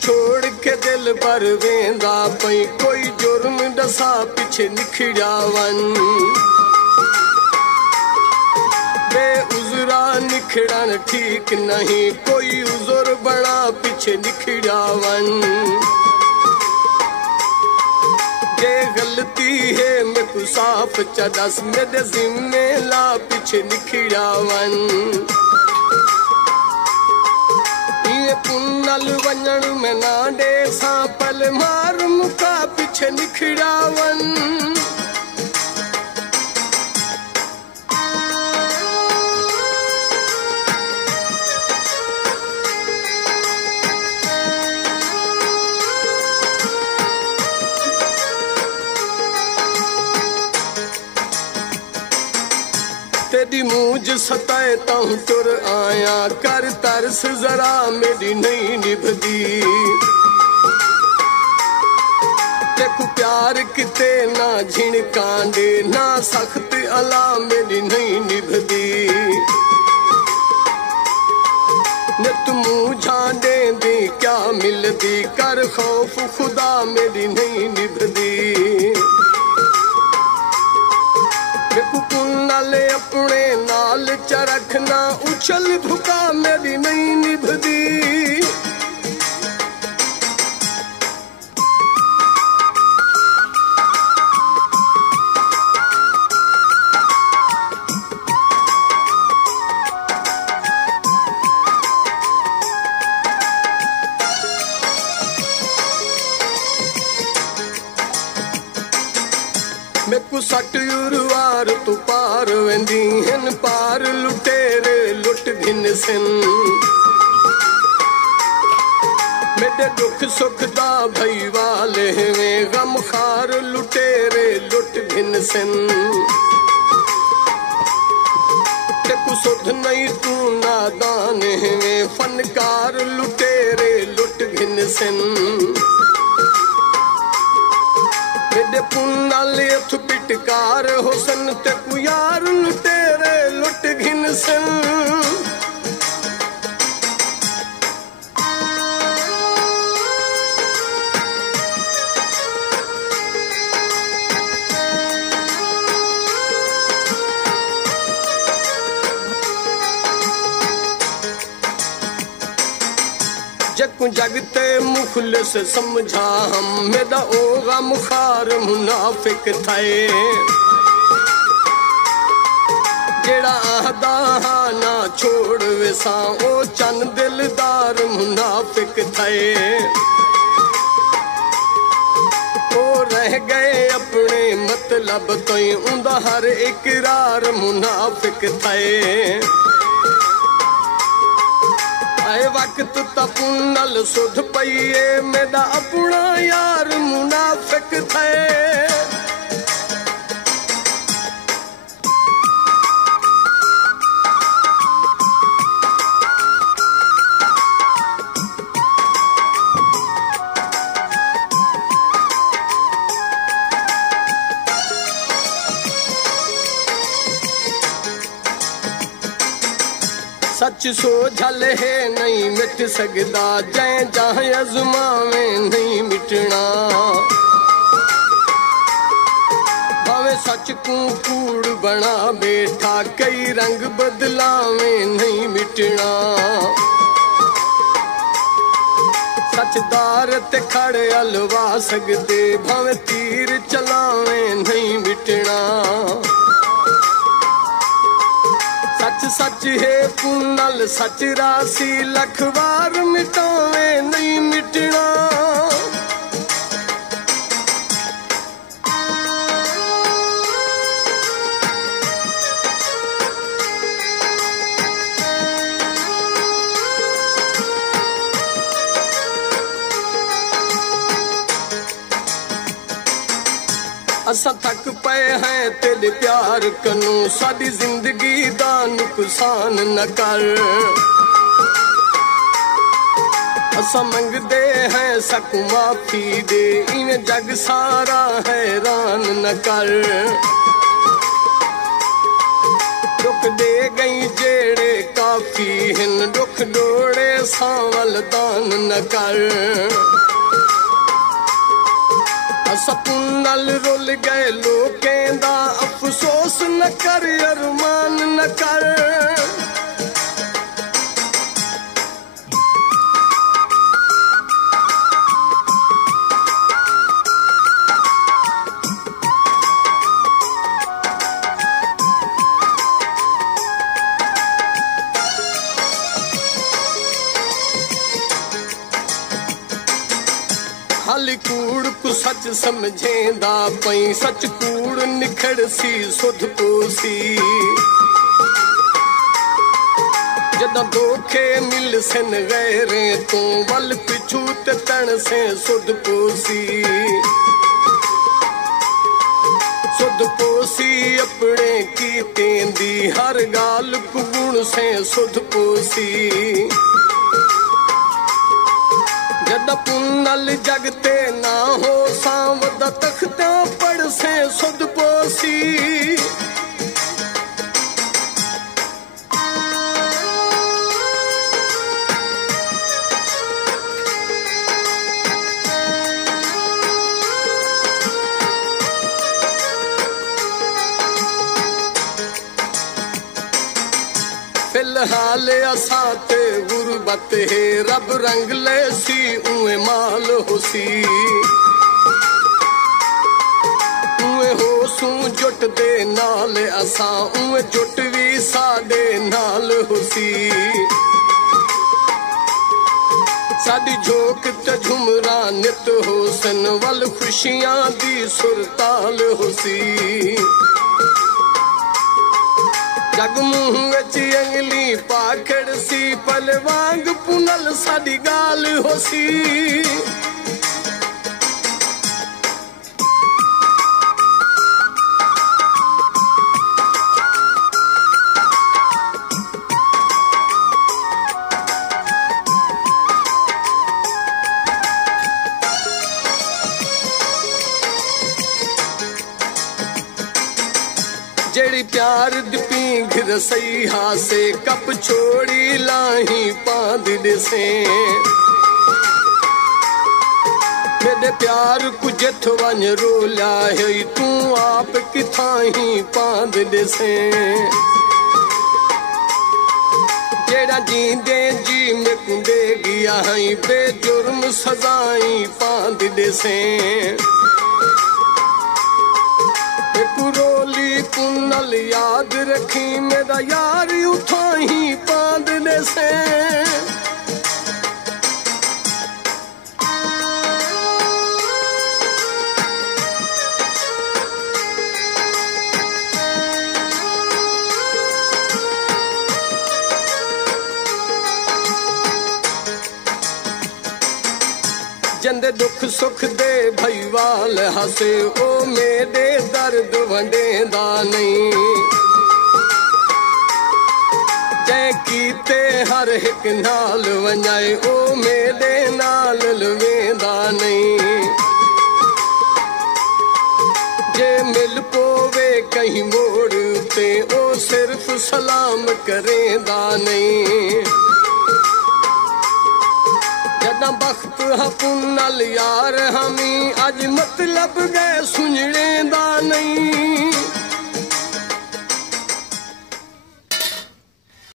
छोड़ के दिल पर वेंदा पई कोई जुर्म दसा पिछे निखड़ा वन बे उजरा निखड़न ठीक नहीं कोई उजर बड़ा पिछे निखड़ा वन जे गलती है मैं को साफ चदस मेरे जिम्मे ला पिछे निखड़ा वन पुनल वंजन में ना दे सा पल मार मुका पिछे निखड़ा वन तेरी मूझ सताए ताहूं तुर आया कर तरस जरा मेरी नहीं निभदी देखू प्यार किते ना झिणकांडे ना सख्त अला मेरी नहीं निभदी नित मुँह झांडे दी क्या मिलदी कर खौफ खुदा मेरी नहीं निभदी नाले अपने नाल चरखना उछल भुका मेरी नहीं निभदी मेकू सट युरवार तू पार वेंदी हिन पार लुटेरे लुट घिन सिन मेरे दुख सुख दा भई वाले में गम खार लुटेरे लुट घिन सिन तेकू सुध नहीं तू नादान में फनकार लुटेरे लुट घिन सिन मेरे पुनाले अथ पिटकार हुसन ते कुयार लुटेरे लुट घिन सन जकू जगते मुखलिस समझा हम मेरा ओगा मुखार मुनाफिक थे जेड़ा आहदा ना छोड़ वेसा ओ चन दिलदार मुनाफिक थे ओ रह गए अपने मतलब तो उंदा हर इकरार मुनाफिक थे आए वक्त तपुनल सुध पईए मेरा अपना यार मुनाफिक थे सच सो झल है नहीं मिट सकदा जै जहाँ अजमावे नहीं मिटना भावे सच को कूड़ बना बैठा कई रंग बदलावे नहीं मिटना सचदार ते खड़े अलवा सकदे भावे तीर चलावे नहीं मिटना सच सच है पुनल सच राशि लखवार मिटावे नहीं मिटना असा थक पे हैं तेरे प्यार कनू साडी जिंदगी दा नुकसान न कर असा मंगदे हैं सकू माफी दे इवें जग सारा हैरान न कर दुख दे गई जेड़े काफी हिन दुख डोड़े पैसा वल दान न कर असा पुन्नल रुल गए लोकें दा अफसोस न कर अरमान न कर हाली कूड़ को सच समझेंदा पई सच कूड़ निखड़ सी सुध पोसी जदा धोखे मिल सन गैरे तो वल पिछू ते तन से सुध पोसी अपने की तेंदी हर गाल को गुण से सुध पोसी जद पुन्नल जगते ना हो सांवद तख्ता पड़ से सुध पोसी फिलहाल असाते गुरबत है रब रंग ले सी उए माल होसी उए हो सू जुट दे नाल असा उए जुट भी साडे नाल होसी साडी झोक ते झुमरा नित होसन वल खुशियां दी सुरताल होसी जग मुंह विच अंगली पाखड़ सी पल वांग पुनल साडी गाल होसी जेड़ी प्यार दी पींघ रसई हासे कप छोड़ी लाही पांद दिसे मेरे प्यार को जथ वन रोला है तू आप किथाही पांद दिसे जेड़ा जींदे जी में कुंदे गया है बेजुर्म सजाई पांद दिसे रोली पुन्नल याद रखी मेरा यार उठाही पांदने से जंदे दुख सुख दे भईवाल हसे ओ मेरे दर्द वंडेंदा नहीं जै कीते हर एक नाल वंजाए ओ मेरे नाल लवेंदा नहीं जे मिल पोवे कहीं मोड़ ते ओ सिर्फ सलाम करेंदा नहीं जदा बख्त हा पुन्नल यार हमी अज मतलब गए सुनने दा नहीं